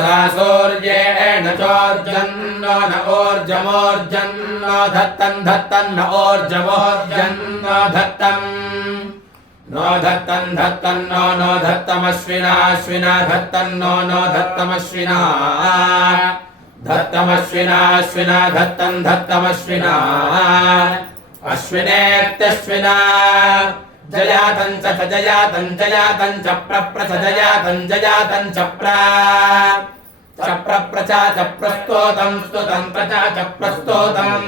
सूर्येण चोर्जन्नो न ऊर्जमोर्जन्नो धत्तन् धत्तन्न ऊर्जमोर्जन्नो धत्तम् no धत्तन् धत्तन्नो no धत्तमश्विना अश्विना धत्तन्नो no धत्तमश्विना धत्तमश्विना अश्विना धत्तन् धत्तमश्विना अश्विनेत्यश्विना जयातं च प्रप्रथजयातं च प्रप्रचा च प्रस्तोतं स्तुतं प्रचा च प्रस्तोतं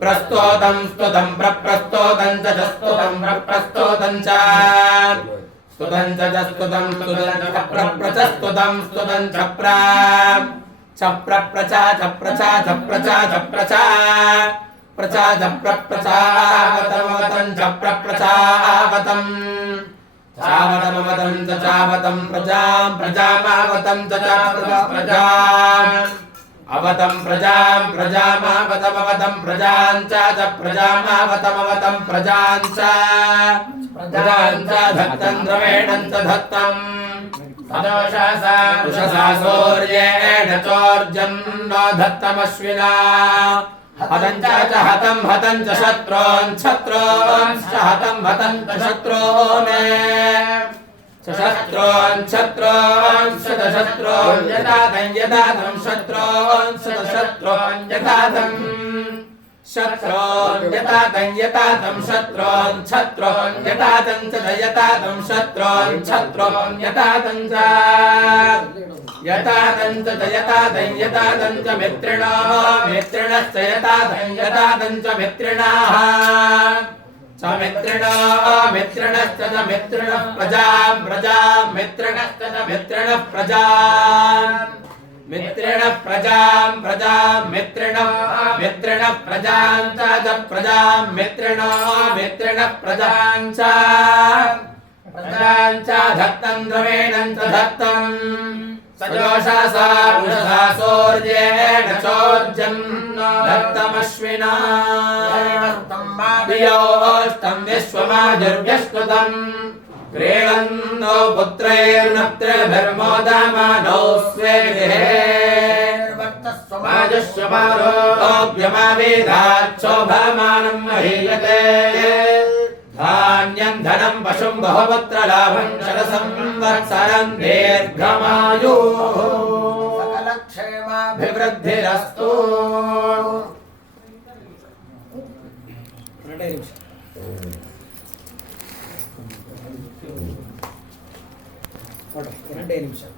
प्रस्तोतं स्तुतं प्रप्रस्तोतं च स्तुतं प्रप्रस्तोतं च स्तुतं च स्तुतं स्तुतं च प्रप्रचस्तुतं स्तुतं च प्रप्रचा च प्रचा च प्रचा च प्रचा प्रचा च प्रप्रचावतं च प्रप्रचावतं चावतमवतं च चावतं प्रजां प्रजामावतं च प्रजाम् अवतं प्रजां प्रजामावतमवतं प्रजां च प्रजामावतमवतं प्रजां च धत्तं द्रवेणं च धत्तं उषसा सूर्येण चोर्जन्नो धत्तमश्विना हतं च हतं हतं च शत्रून् शत्रून् च हतं हतं च शत्रून् शत्रून् शत्रून् शतशत्रून् यदातं यदातं शत्रून् शतशत्रून् यदातं शत्रून् यदातं यदातं शत्रून् शत्रून् यदातं च यदातं शत्रून् शत्रून् यदातं च यतातं च यतातं च मित्रिणः मित्रिणश्च यतातं च मित्रिणाः च मित्रिणः मित्रिणश्च च मित्रिणः प्रजां प्रजां मित्रिणश्च च मित्रिणः प्रजां मित्रिणः प्रजां प्रजां मित्रिणः मित्रिणः प्रजां च प्रजां मित्रिणः मित्रिणः प्रजां च प्रजां च धत्तं द्रवेणं च धत्तं सजोषसा उषसा सूर्येण चोर्जन्नो धत्तमश्विना धियोष्टं विश्वमाजुर्व्यस्तुतं क्रीडन्नो पुत्रैर्नप्त्रभिर्मोदमानौ स्वे गृहे माजुष्यमारोऽभ्यमावेदाच्छोभमानं महीयते धान्यं धनं पशुं बहुपुत्रलाभं शतसंवत्सरं दीर्घमायुः सकलक्षेमाभिवृद्धिरस्तु। నిమిషం